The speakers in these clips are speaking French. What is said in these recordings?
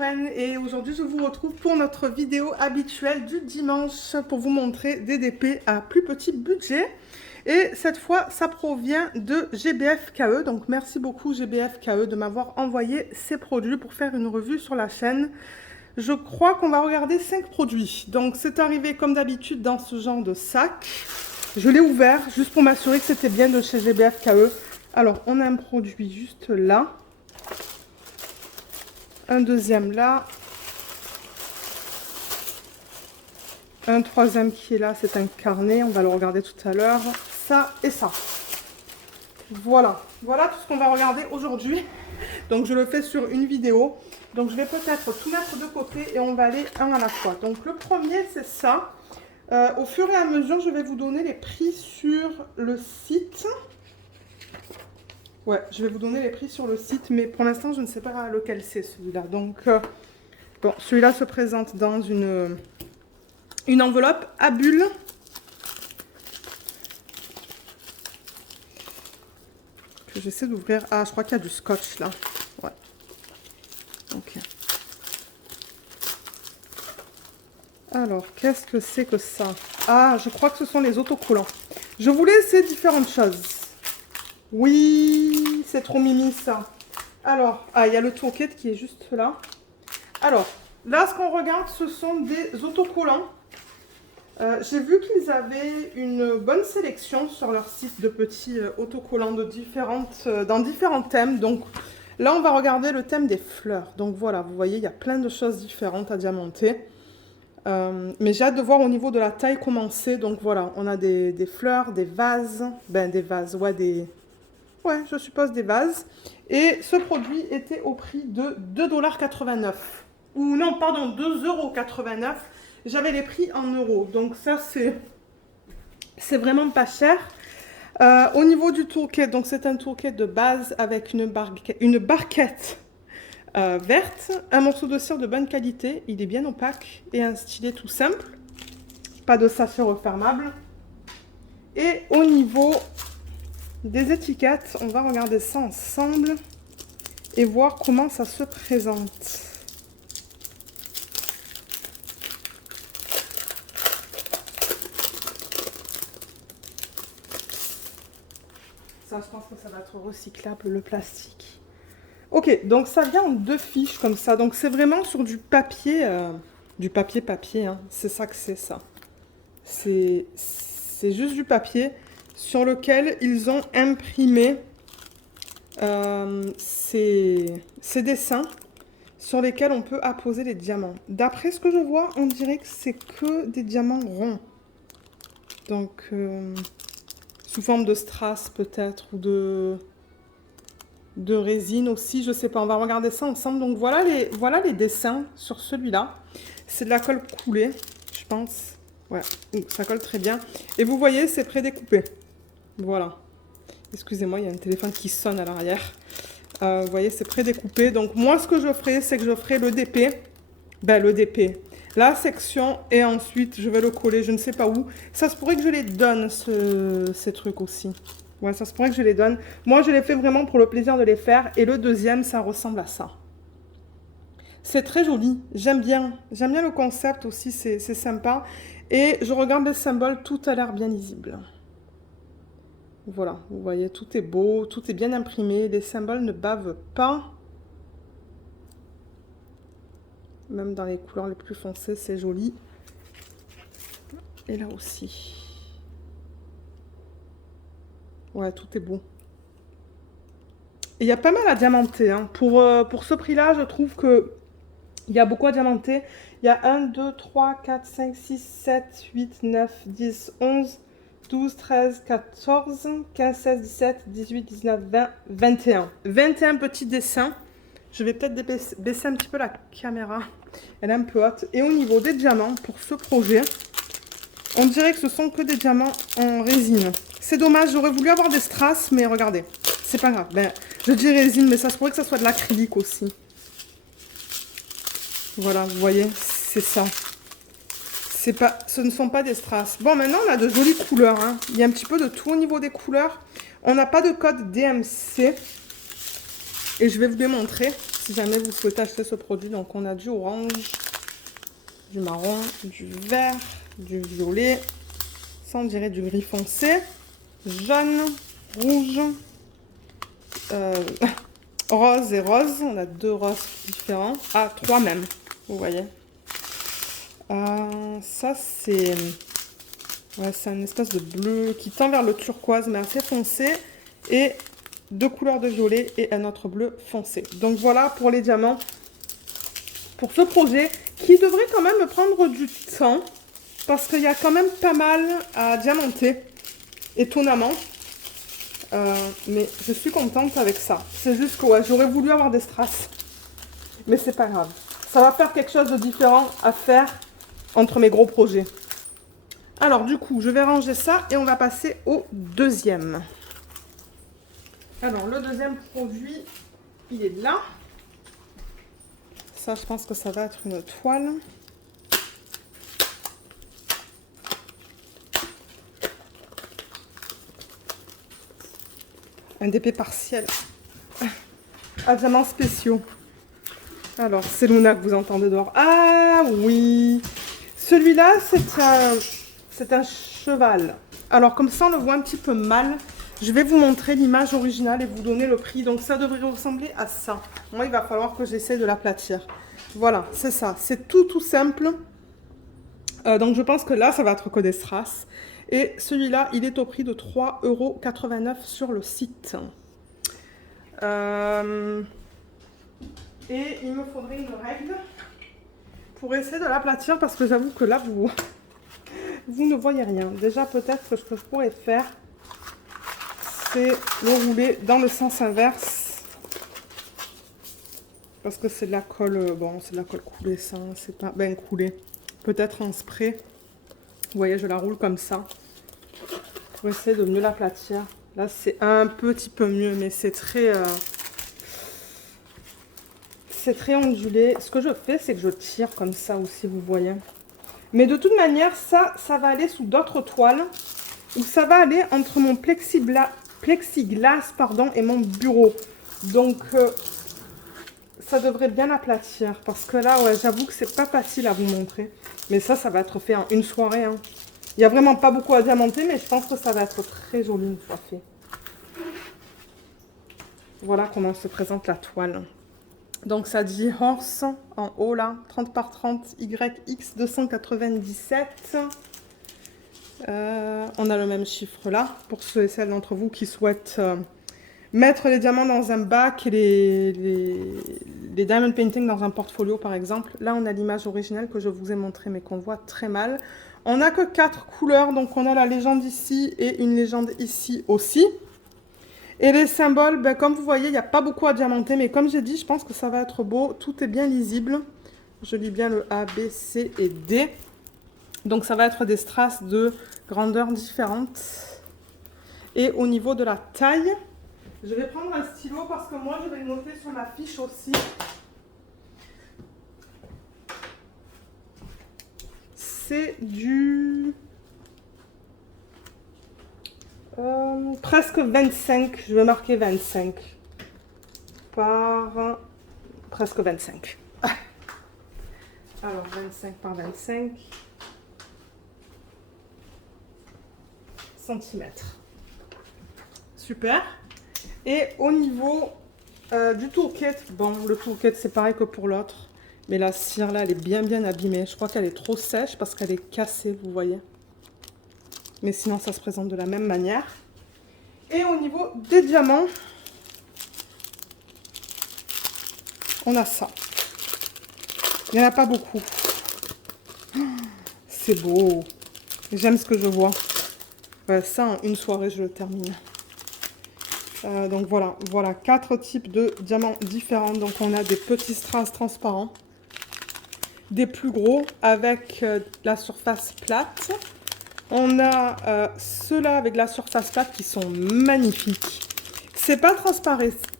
Lorraine et aujourd'hui je vous retrouve pour notre vidéo habituelle du dimanche pour vous montrer des DP à plus petit budget. Et cette fois, ça provient de GBFKE. Donc merci beaucoup GBFKE de m'avoir envoyé ces produits pour faire une revue sur la chaîne. Je crois qu'on va regarder 5 produits. Donc c'est arrivé comme d'habitude dans ce genre de sac. Je l'ai ouvert juste pour m'assurer que c'était bien de chez GBFKE. Alors on a un produit juste là. Un deuxième là. Un troisième qui est là, c'est un carnet. On va le regarder tout à l'heure. Ça et ça. Voilà. Voilà tout ce qu'on va regarder aujourd'hui. Donc je le fais sur une vidéo. Donc je vais peut-être tout mettre de côté et on va aller un à la fois. Donc le premier c'est ça. Au fur et à mesure, je vais vous donner les prix sur le site. Ouais, je vais vous donner les prix sur le site, mais pour l'instant, je ne sais pas lequel c'est celui-là. Donc, bon, celui-là se présente dans une enveloppe à bulles. Que j'essaie d'ouvrir. Ah, je crois qu'il y a du scotch là. Ouais. Ok. Alors, qu'est-ce que c'est que ça? Ah, je crois que ce sont les autocollants. Je voulais essayer différentes choses. Oui, c'est trop mimi ça. Alors, ah, il y a le toolkit qui est juste là. Alors, là, ce qu'on regarde, ce sont des autocollants. J'ai vu qu'ils avaient une bonne sélection sur leur site de petits autocollants de dans différents thèmes. Donc, là, on va regarder le thème des fleurs. Donc, voilà, vous voyez, il y a plein de choses différentes à diamanter. Mais j'ai hâte de voir au niveau de la taille comment c'est. Donc, voilà, on a des fleurs, des vases. Ben, des vases, ouais, ouais, je suppose des vases. Et ce produit était au prix de 2,89 $. Ou non, pardon, 2,89 €. J'avais les prix en euros. Donc ça, c'est vraiment pas cher. Au niveau du toolkit, donc c'est un toolkit de base avec une barquette verte, un morceau de cire de bonne qualité. Il est bien opaque et un stylet tout simple. Pas de sachet refermable. Et au niveau des étiquettes, on va regarder ça ensemble et voir comment ça se présente. Ça, je pense que ça va être recyclable, le plastique. Ok, donc ça vient en 2 fiches comme ça. Donc c'est vraiment sur du papier papier, hein. C'est ça que c'est ça. C'est juste du papier sur lequel ils ont imprimé ces dessins sur lesquels on peut apposer les diamants. D'après ce que je vois, on dirait que c'est que des diamants ronds. Donc, sous forme de strass peut-être, ou de résine aussi, je sais pas. On va regarder ça ensemble. Donc, voilà les dessins sur celui-là. C'est de la colle coulée, je pense. Ouais, ça colle très bien. Et vous voyez, c'est prédécoupé. Voilà. Excusez-moi, il y a un téléphone qui sonne à l'arrière. Vous voyez, c'est prédécoupé. Donc, moi, ce que je ferai, c'est que je ferai le DP. Ben, le DP. La section, et ensuite, je vais le coller, je ne sais pas où. Ça se pourrait que je les donne, ces trucs aussi. Ouais, ça se pourrait que je les donne. Moi, je les fais vraiment pour le plaisir de les faire. Et le deuxième, ça ressemble à ça. C'est très joli. J'aime bien. J'aime bien le concept aussi, c'est sympa. Et je regarde les symboles, tout a l'air bien lisible. Voilà, vous voyez, tout est beau, tout est bien imprimé, les symboles ne bavent pas. Même dans les couleurs les plus foncées, c'est joli. Et là aussi. Ouais, tout est beau. Et il y a pas mal à diamanter, hein. Pour ce prix-là, je trouve que il y a beaucoup à diamanter. Il y a 1, 2, 3, 4, 5, 6, 7, 8, 9, 10, 11... 12, 13, 14, 15, 16, 17, 18, 19, 20, 21. 21 petits dessins. Je vais peut-être baisser un petit peu la caméra. Elle est un peu haute. Et au niveau des diamants, pour ce projet, on dirait que ce sont que des diamants en résine. C'est dommage, j'aurais voulu avoir des strass, mais regardez, c'est pas grave. Ben, je dis résine, mais ça se pourrait que ça soit de l'acrylique aussi. Voilà, vous voyez, c'est ça. Ce ne sont pas des strass. Bon, maintenant, on a de jolies couleurs, hein. Il y a un petit peu de tout au niveau des couleurs. On n'a pas de code DMC. Et je vais vous les montrer. si jamais vous souhaitez acheter ce produit. Donc on a du orange, du marron, du vert, du violet, ça on dirait du gris foncé, jaune, rouge, rose et rose. On a 2 roses différents, 3 même, vous voyez. Ça c'est une espèce de bleu qui tend vers le turquoise mais assez foncé, et 2 couleurs de violet et un autre bleu foncé. Donc voilà pour les diamants, pour ce projet qui devrait quand même me prendre du temps parce qu'il y a quand même pas mal à diamanter, étonnamment. Mais je suis contente avec ça. C'est juste que j'aurais voulu avoir des strass, mais c'est pas grave. Ça va faire quelque chose de différent à faire entre mes gros projets. Alors du coup, je vais ranger ça et on va passer au deuxième. Alors le deuxième produit, il est là. Ça, je pense que ça va être une toile. Un DP partiel. À diamants spéciaux. Alors, c'est Luna que vous entendez dehors. Ah oui! Celui-là, c'est un cheval. Alors, comme ça, on le voit un petit peu mal. Je vais vous montrer l'image originale et vous donner le prix. Donc, ça devrait ressembler à ça. Moi, il va falloir que j'essaie de l'aplatir. Voilà, c'est ça. C'est tout simple. Donc, je pense que là, ça va être que des strass. Et celui-là, il est au prix de 3,89 € sur le site. Et il me faudrait une règle pour essayer de l'aplatir parce que j'avoue que là, vous ne voyez rien. Déjà, peut-être que ce que je pourrais faire, c'est le rouler dans le sens inverse. Parce que c'est de la colle, bon, c'est de la colle coulée, ça, c'est pas, ben coulée. Peut-être en spray. Vous voyez, je la roule comme ça. Pour essayer de mieux l'aplatir. Là, c'est un petit peu mieux, mais c'est très ondulé. Ce que je fais, c'est que je tire comme ça aussi, vous voyez. Mais de toute manière, ça va aller sous d'autres toiles. Ou ça va aller entre mon plexiglas et mon bureau. Donc, ça devrait bien aplatir. Parce que là, ouais, j'avoue que c'est pas facile à vous montrer. Mais ça va être fait en une soirée. Hein. Il n'y a vraiment pas beaucoup à diamanter, mais je pense que ça va être très joli une fois fait. Voilà comment se présente la toile. Donc ça dit Horse en haut là, 30 par 30 YX 297. On a le même chiffre là, pour ceux et celles d'entre vous qui souhaitent mettre les diamants dans un bac et les diamond painting dans un portfolio par exemple. Là on a l'image originale que je vous ai montrée mais qu'on voit très mal. On n'a que 4 couleurs, donc on a la légende ici et une légende ici aussi. Et les symboles, ben, comme vous voyez, il n'y a pas beaucoup à diamanter, mais comme j'ai dit, je pense que ça va être beau. Tout est bien lisible. Je lis bien le A, B, C et D. Donc ça va être des strass de grandeurs différentes. Et au niveau de la taille, je vais prendre un stylo parce que moi, je vais le noter sur ma fiche aussi. C'est du... presque 25, je vais marquer 25 par presque 25. Alors 25 par 25 centimètres. Super. Et au niveau du toolkit, bon, le toolkit c'est pareil que pour l'autre, mais la cire là, elle est bien abîmée. Je crois qu'elle est trop sèche parce qu'elle est cassée, vous voyez. Mais sinon, ça se présente de la même manière. Et au niveau des diamants, on a ça. Il n'y en a pas beaucoup. C'est beau. J'aime ce que je vois. Ouais, ça, en une soirée, je le termine. Donc voilà, 4 types de diamants différents. Donc on a des petits strass transparents, des plus gros avec la surface plate. On a ceux-là avec la surface plate qui sont magnifiques. C'est pas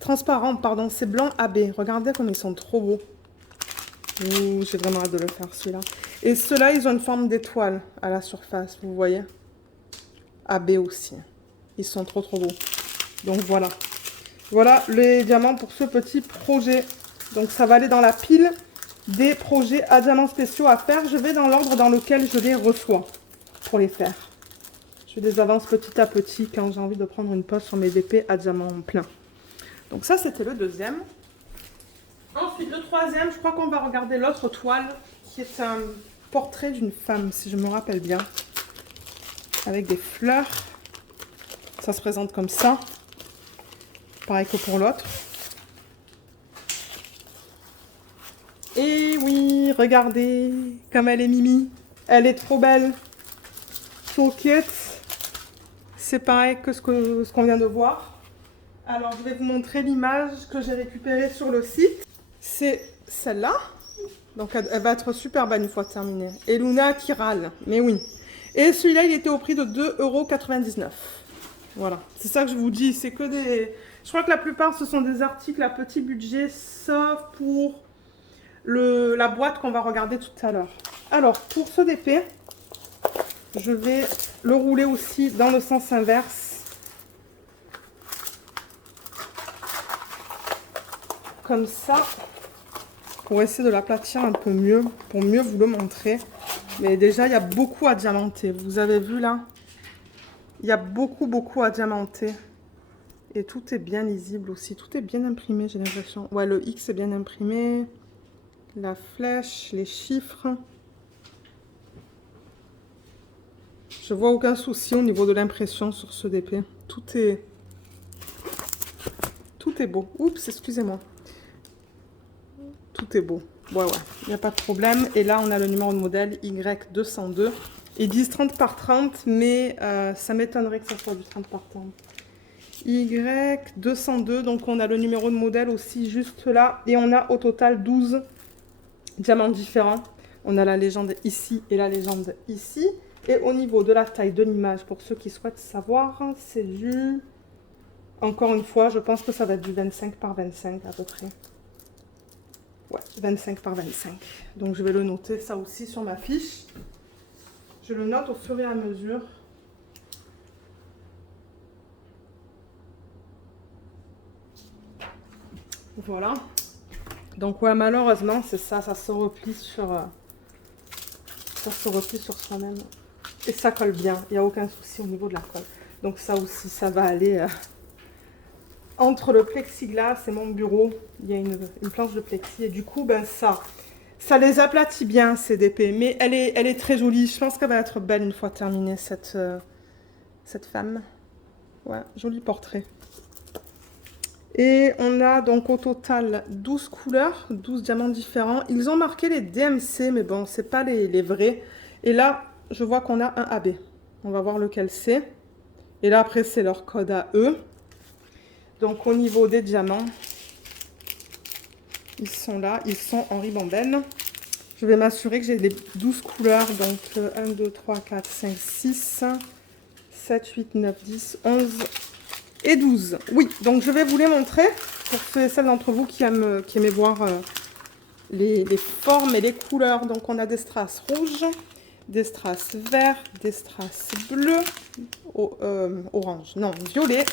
transparent, pardon, c'est blanc AB. Regardez comme ils sont trop beaux. J'ai vraiment hâte de le faire celui-là. Et ceux-là, ils ont une forme d'étoile à la surface, vous voyez. AB aussi. Ils sont trop beaux. Donc voilà. Voilà les diamants pour ce petit projet. Donc ça va aller dans la pile des projets à diamants spéciaux à faire. Je vais dans l'ordre dans lequel je les reçois pour les faire. Je les avance petit à petit quand j'ai envie de prendre une pause sur mes DP à diamants plein. Donc ça, c'était le deuxième. Ensuite, le troisième, je crois qu'on va regarder l'autre toile qui est un portrait d'une femme, si je me rappelle bien. Avec des fleurs. Ça se présente comme ça. Pareil que pour l'autre. Et oui, regardez comme elle est mimi. Elle est trop belle. Coquette. C'est pareil que ce qu'on vient de voir. Alors, je vais vous montrer l'image que j'ai récupérée sur le site. C'est celle-là. Donc, elle va être super belle une fois terminée. Et Luna qui râle. Mais oui. Et celui-là, il était au prix de 2,99 €. Voilà. C'est ça que je vous dis. C'est que des... Je crois que la plupart, ce sont des articles à petit budget, sauf pour la boîte qu'on va regarder tout à l'heure. Alors, pour ce DP, je vais le rouler aussi dans le sens inverse. Comme ça, pour essayer de l'aplatir un peu mieux, pour mieux vous le montrer. Mais déjà, il y a beaucoup à diamanter. Vous avez vu là? Il y a beaucoup à diamanter. Et tout est bien lisible aussi. Tout est bien imprimé, j'ai l'impression. Ouais, le X est bien imprimé. La flèche, les chiffres. Je vois aucun souci au niveau de l'impression sur ce DP. Tout est beau. Oups, excusez-moi. Tout est beau. Ouais, il n'y a pas de problème. Et là, on a le numéro de modèle Y202. Ils disent 30 par 30, mais ça m'étonnerait que ça soit du 30 par 30. Y202, donc on a le numéro de modèle aussi juste là. Et on a au total 12 diamants différents. On a la légende ici et la légende ici. Et au niveau de la taille de l'image, pour ceux qui souhaitent savoir, c'est du... Encore une fois, je pense que ça va être du 25 par 25 à peu près. Ouais, 25 par 25. Donc je vais le noter ça aussi sur ma fiche. Je le note au fur et à mesure. Voilà. Donc ouais, malheureusement, c'est ça, ça se replie sur soi-même. Et ça colle bien, il n'y a aucun souci au niveau de la colle. Donc ça aussi, ça va aller entre le plexiglas et mon bureau. Il y a une planche de plexi et du coup, ben ça les aplatit bien ces DP. Mais elle est très jolie. Je pense qu'elle va être belle une fois terminée cette femme. Ouais, joli portrait. Et on a donc au total 12 couleurs, 12 diamants différents. Ils ont marqué les DMC, mais bon, c'est pas les vrais. Et là, je vois qu'on a un AB. On va voir lequel c'est. Et là, après, c'est leur code à eux. Donc, au niveau des diamants, ils sont là. Ils sont en ribambelle. Je vais m'assurer que j'ai les 12 couleurs. Donc, 1, 2, 3, 4, 5, 6, 7, 8, 9, 10, 11... et 12. Oui, donc je vais vous les montrer pour ceux et celles d'entre vous qui aimaient voir les formes et les couleurs. Donc on a des strass rouges, des strass verts, des strass bleus, orange, non, violet,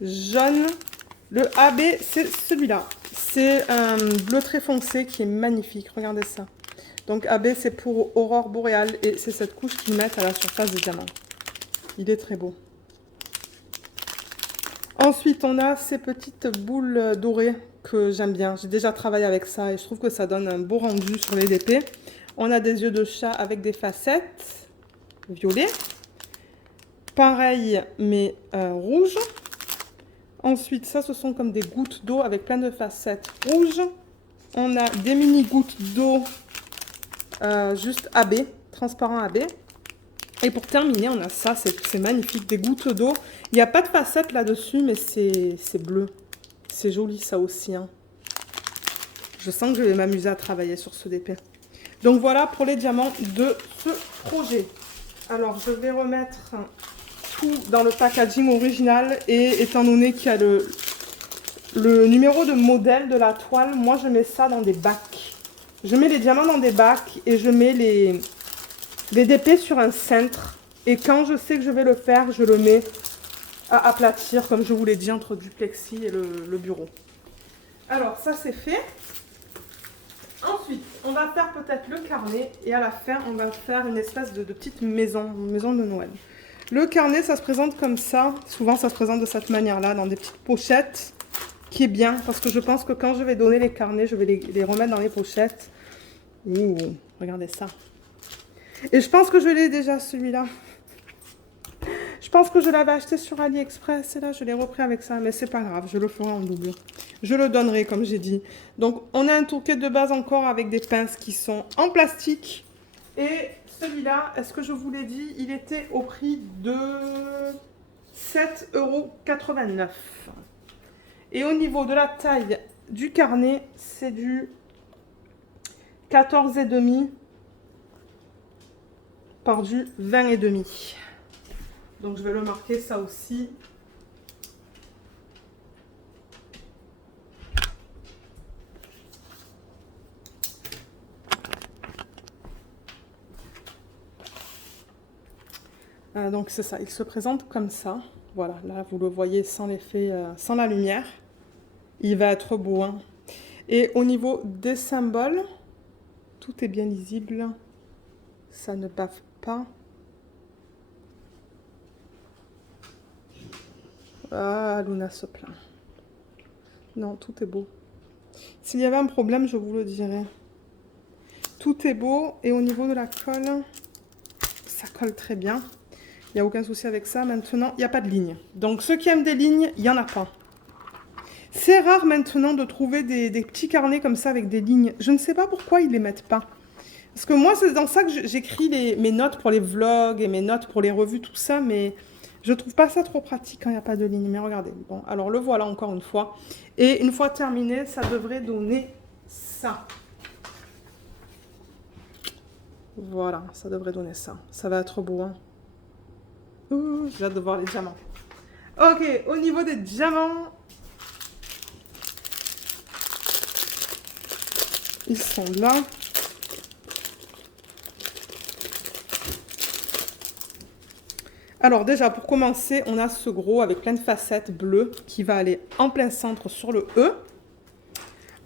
jaune. Le AB, c'est celui-là. C'est un bleu très foncé qui est magnifique. Regardez ça. Donc AB, c'est pour aurore boréale et c'est cette couche qu'ils mettent à la surface des diamants. Il est très beau. Ensuite, on a ces petites boules dorées que j'aime bien. J'ai déjà travaillé avec ça et je trouve que ça donne un beau rendu sur les DP. On a des yeux de chat avec des facettes violet. Pareil, mais rouge. Ensuite, ça, ce sont comme des gouttes d'eau avec plein de facettes rouges. On a des mini gouttes d'eau juste AB, transparent AB. Et pour terminer, on a ça, c'est magnifique, des gouttes d'eau. Il n'y a pas de facettes là-dessus, mais c'est bleu. C'est joli ça aussi. Hein. Je sens que je vais m'amuser à travailler sur ce DP. Donc voilà pour les diamants de ce projet. Alors je vais remettre tout dans le packaging original. Et étant donné qu'il y a le numéro de modèle de la toile, moi je mets ça dans des bacs. Je mets les diamants dans des bacs et je mets les DP sur un cintre. Et quand je sais que je vais le faire, je le mets à aplatir, comme je vous l'ai dit, entre du plexi et le bureau. Alors, ça c'est fait. Ensuite, on va faire peut-être le carnet et à la fin, on va faire une espèce de petite maison, une maison de Noël. Le carnet, ça se présente comme ça. Souvent, ça se présente de cette manière-là, dans des petites pochettes, qui est bien parce que je pense que quand je vais donner les carnets, je vais les remettre dans les pochettes. Ouh, regardez ça. Et je pense que je l'ai déjà, celui-là. Je pense que je l'avais acheté sur AliExpress et là, je l'ai repris avec ça. Mais c'est pas grave, je le ferai en double. Je le donnerai, comme j'ai dit. Donc, on a un tourniquet de base encore avec des pinces qui sont en plastique. Et celui-là, est-ce que je vous l'ai dit, il était au prix de 7,89 €. Et au niveau de la taille du carnet, c'est du 14,5 par du 20,5. Donc, je vais le marquer ça aussi. Donc, c'est ça. Il se présente comme ça. Voilà, là, vous le voyez sans l'effet, sans la lumière. Il va être beau, hein. Et au niveau des symboles, tout est bien lisible. Ça ne bave pas. Ah, Luna se plaint. Non, tout est beau. S'il y avait un problème, je vous le dirais. Tout est beau. Et au niveau de la colle, ça colle très bien. Il n'y a aucun souci avec ça. Maintenant, il n'y a pas de ligne. Donc, ceux qui aiment des lignes, il n'y en a pas. C'est rare maintenant de trouver des petits carnets comme ça avec des lignes. Je ne sais pas pourquoi ils ne les mettent pas. Parce que moi, c'est dans ça que j'écris mes notes pour les vlogs et mes notes pour les revues, tout ça. Mais je trouve pas ça trop pratique quand il n'y a pas de ligne. Mais regardez. Bon, alors le voilà encore une fois. Et une fois terminé, ça devrait donner ça. Voilà, ça devrait donner ça. Ça va être beau, hein. Ouh, j'ai hâte de voir les diamants. Ok, au niveau des diamants, ils sont là. Alors déjà, pour commencer, on a ce gros avec plein de facettes bleues qui va aller en plein centre sur le E.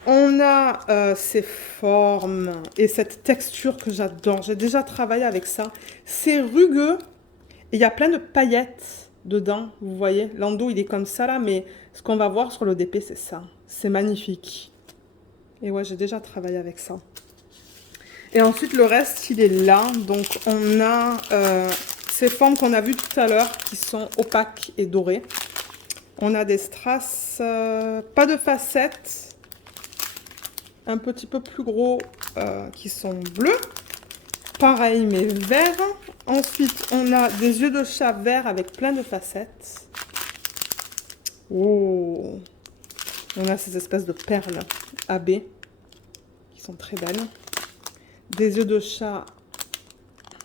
On a ces formes et cette texture que j'adore. J'ai déjà travaillé avec ça. C'est rugueux et il y a plein de paillettes dedans. Vous voyez, l'endos, il est comme ça là, mais ce qu'on va voir sur le DP, c'est ça. C'est magnifique. Et ouais, j'ai déjà travaillé avec ça. Et ensuite, le reste, il est là. Donc, on a ces formes qu'on a vues tout à l'heure qui sont opaques et dorées. On a des strass, pas de facettes. Un petit peu plus gros qui sont bleus. Pareil, mais vert. Ensuite, on a des yeux de chat verts avec plein de facettes. Oh! On a ces espèces de perles AB qui sont très belles. Des yeux de chat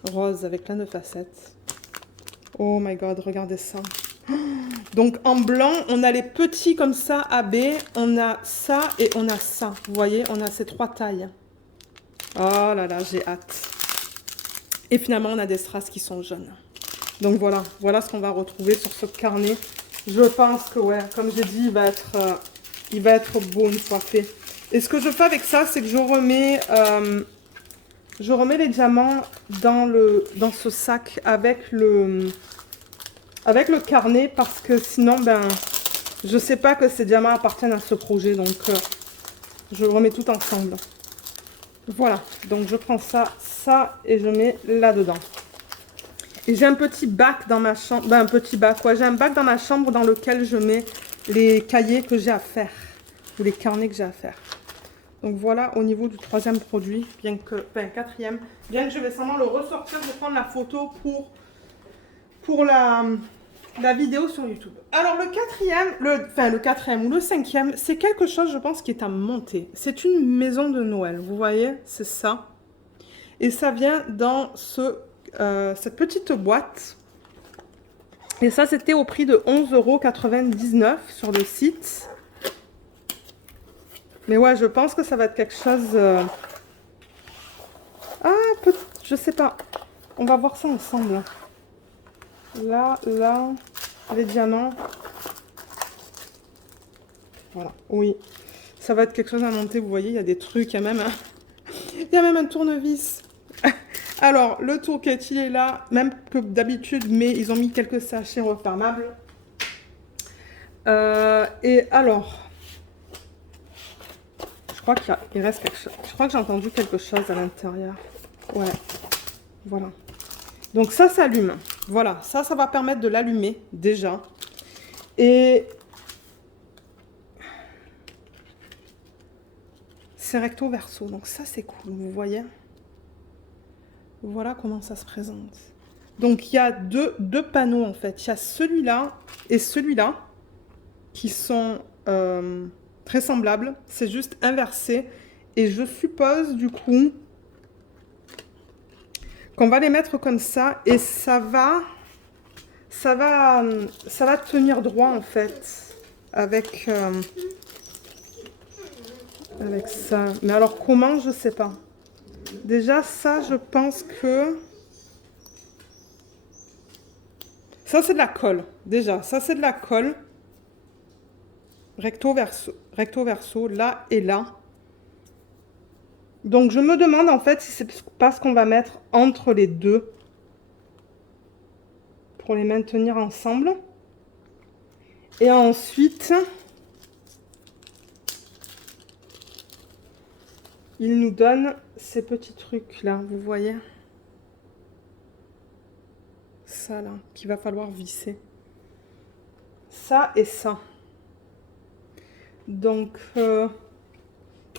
rose avec plein de facettes. Oh my god, regardez ça. Donc en blanc, on a les petits comme ça AB, on a ça et on a ça. Vous voyez, on a ces trois tailles. Oh là là, j'ai hâte. Et finalement, on a des strass qui sont jaunes. Donc voilà, voilà ce qu'on va retrouver sur ce carnet. Je pense que ouais, comme j'ai dit, il va être beau une fois fait. Et ce que je fais avec ça, c'est que je remets les diamants dans ce sac avec le carnet parce que sinon, je sais pas que ces diamants appartiennent à ce projet. Donc, je remets tout ensemble. Voilà, donc je prends ça et je mets là-dedans. Et j'ai un petit bac dans ma chambre, un petit bac, ouais, j'ai un bac dans ma chambre dans lequel je mets les cahiers que j'ai à faire, ou les carnets que j'ai à faire. Donc voilà au niveau du troisième produit, quatrième, bien que je vais sûrement le ressortir, je vais prendre la photo pour la vidéo sur YouTube. Alors le quatrième ou le cinquième, c'est quelque chose je pense qui est à monter. C'est une maison de Noël, vous voyez, c'est ça. Et ça vient dans cette petite boîte. Et ça c'était au prix de 11,99 € sur le site. Mais ouais, je pense que ça va être quelque chose... je sais pas. On va voir ça ensemble. Là, les diamants. Voilà, oui. Ça va être quelque chose à monter, vous voyez, il y a des trucs, il y a même il y a même un tournevis. Alors, le tourquet, il est là, même que d'habitude, mais ils ont mis quelques sachets refermables. Et alors, je crois qu'il reste quelque chose. Je crois que j'ai entendu quelque chose à l'intérieur. Ouais, voilà. Donc ça s'allume. Voilà, ça va permettre de l'allumer déjà. Et c'est recto verso, donc ça c'est cool, vous voyez. Voilà comment ça se présente. Donc il y a deux panneaux en fait. Il y a celui-là et celui-là qui sont très semblables. C'est juste inversé. Et je suppose du coup qu'on va les mettre comme ça et ça va tenir droit en fait avec ça. Mais alors comment, je sais pas. Déjà ça, je pense que ça c'est de la colle. Déjà, ça c'est de la colle. Recto verso, là et là. Donc je me demande en fait si c'est pas ce qu'on va mettre entre les deux pour les maintenir ensemble. Et ensuite, il nous donne ces petits trucs là, vous voyez? Ça là, qu'il va falloir visser. Ça et ça. Donc,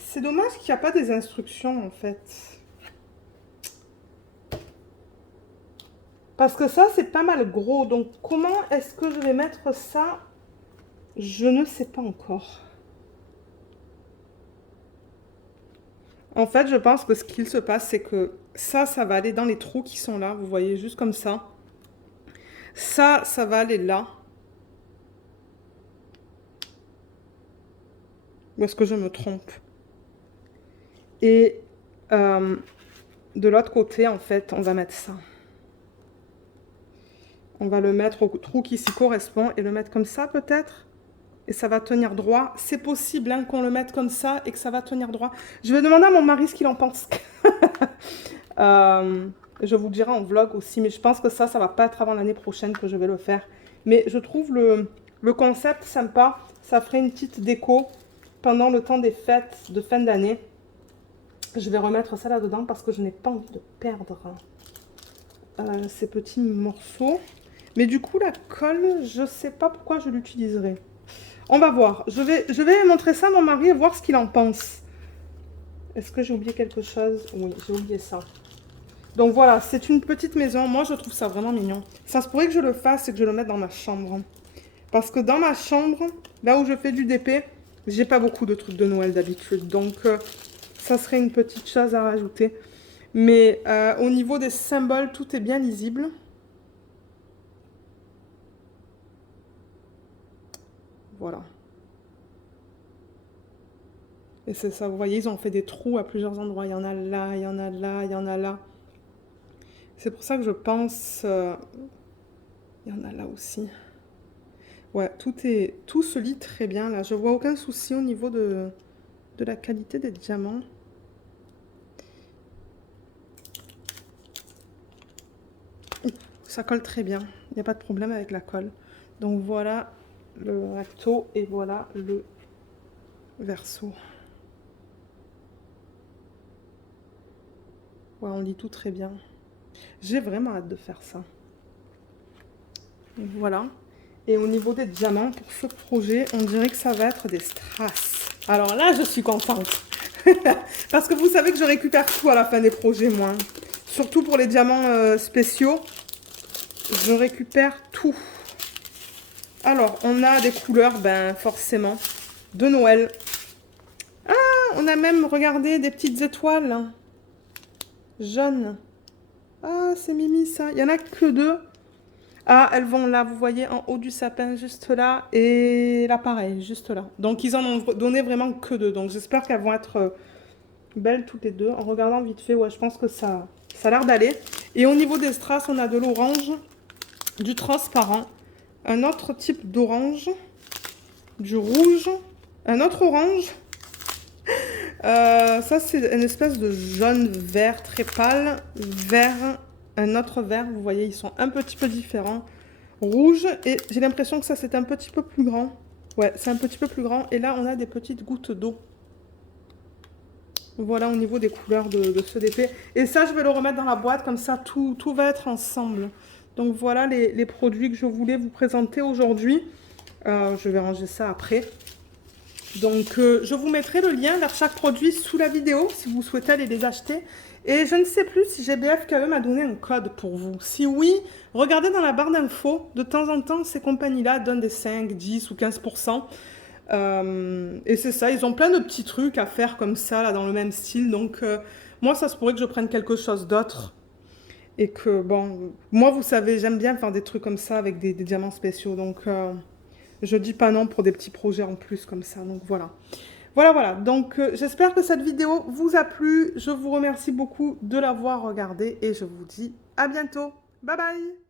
c'est dommage qu'il n'y a pas des instructions en fait. Parce que ça, c'est pas mal gros. Donc, comment est-ce que je vais mettre ça? Je ne sais pas encore. En fait, je pense que ce qu'il se passe, c'est que ça va aller dans les trous qui sont là. Vous voyez, juste comme ça. Ça va aller là. Ou est-ce que je me trompe? Et de l'autre côté, en fait, on va mettre ça. On va le mettre au trou qui s'y correspond et le mettre comme ça, peut-être. Et ça va tenir droit. C'est possible hein, qu'on le mette comme ça et que ça va tenir droit. Je vais demander à mon mari ce qu'il en pense. Je vous le dirai en vlog aussi. Mais je pense que ça va pas être avant l'année prochaine que je vais le faire. Mais je trouve le concept sympa. Ça ferait une petite déco pendant le temps des fêtes de fin d'année. Je vais remettre ça là-dedans parce que je n'ai pas envie de perdre ces petits morceaux. Mais du coup, la colle, je ne sais pas pourquoi je l'utiliserai. On va voir. Je vais montrer ça à mon mari et voir ce qu'il en pense. Est-ce que j'ai oublié quelque chose? Oui, j'ai oublié ça. Donc voilà, c'est une petite maison. Moi, je trouve ça vraiment mignon. Ça se pourrait que je le fasse et que je le mette dans ma chambre. Parce que dans ma chambre, là où je fais du DP, j'ai pas beaucoup de trucs de Noël d'habitude. Donc, ça serait une petite chose à rajouter. Mais au niveau des symboles, tout est bien lisible. Voilà. Et c'est ça, vous voyez, ils ont fait des trous à plusieurs endroits. Il y en a là, il y en a là, il y en a là. C'est pour ça que je pense... il y en a là aussi. Ouais, tout se lit très bien là. Je vois aucun souci au niveau de la qualité des diamants. Ça colle très bien. Il n'y a pas de problème avec la colle. Donc voilà le recto et voilà le verso. Ouais, on lit tout très bien. J'ai vraiment hâte de faire ça. Donc voilà. Et au niveau des diamants, pour ce projet, on dirait que ça va être des strass. Alors là, je suis contente. Parce que vous savez que je récupère tout à la fin des projets, moi. Surtout pour les diamants spéciaux. Je récupère tout. Alors, on a des couleurs, ben forcément, de Noël. Ah, on a même, regardé des petites étoiles. Hein, jaunes. Ah, c'est mimi ça. Il n'y en a que 2. Ah, elles vont là, vous voyez, en haut du sapin, juste là. Et là, pareil, juste là. Donc, ils en ont donné vraiment que 2. Donc, j'espère qu'elles vont être belles toutes les deux. En regardant vite fait, ouais, je pense que ça a l'air d'aller. Et au niveau des strass, on a de l'orange, du transparent, un autre type d'orange, du rouge, un autre orange Ça, c'est une espèce de jaune vert très pâle vers un autre vert. Vous voyez, ils sont un petit peu différents. Rouge, et j'ai l'impression que ça, c'est un petit peu plus grand. Ouais, c'est un petit peu plus grand. Et là, on a des petites gouttes d'eau. Voilà au niveau des couleurs de ce DP. Et ça, je vais le remettre dans la boîte, comme ça, tout va être ensemble. Donc voilà les produits que je voulais vous présenter aujourd'hui. Je vais ranger ça après. Donc, je vous mettrai le lien vers chaque produit sous la vidéo si vous souhaitez aller les acheter. Et je ne sais plus si GBFKE m'a donné un code pour vous. Si oui, regardez dans la barre d'infos. De temps en temps, ces compagnies-là donnent des 5, 10 ou 15%. Et c'est ça, ils ont plein de petits trucs à faire comme ça, là, dans le même style. Donc, moi, ça se pourrait que je prenne quelque chose d'autre. Et que, bon, moi, vous savez, j'aime bien faire des trucs comme ça avec des diamants spéciaux. Donc, je dis pas non pour des petits projets en plus comme ça. Donc, voilà. Voilà. Donc, j'espère que cette vidéo vous a plu. Je vous remercie beaucoup de l'avoir regardée et je vous dis à bientôt. Bye bye!